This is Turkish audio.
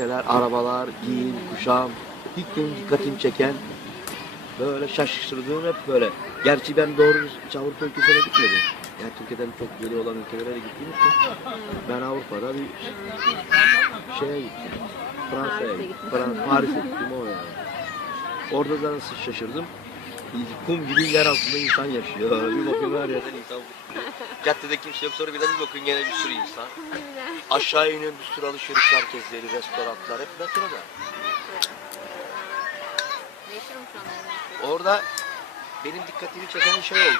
caddeler, arabalar, giyim, kuşam. İlk benim dikkatimi çeken, böyle şaşırdığım hep böyle. Gerçi ben doğru Avrupa ülkesine gitmedim. Yani Türkiye'den çok geri olan ülkelere de gittiğim için ben Avrupa'da bir şeye gittim. Fransa'ya gittim. Paris'e gittim o yani. Orada da nasıl şaşırdım. Kum gibi yer altında insan yaşıyor. Bir bakıyorum her yerden insan uçuyor. Caddede kimse yok, sonra birden bir bakın gene bir sürü insan. Aşağı iniyor, bir sürü alışveriş merkezleri, restoranlar hep metroda. Meşhur mu şu an? Orada benim dikkatimi çeken şey oldu.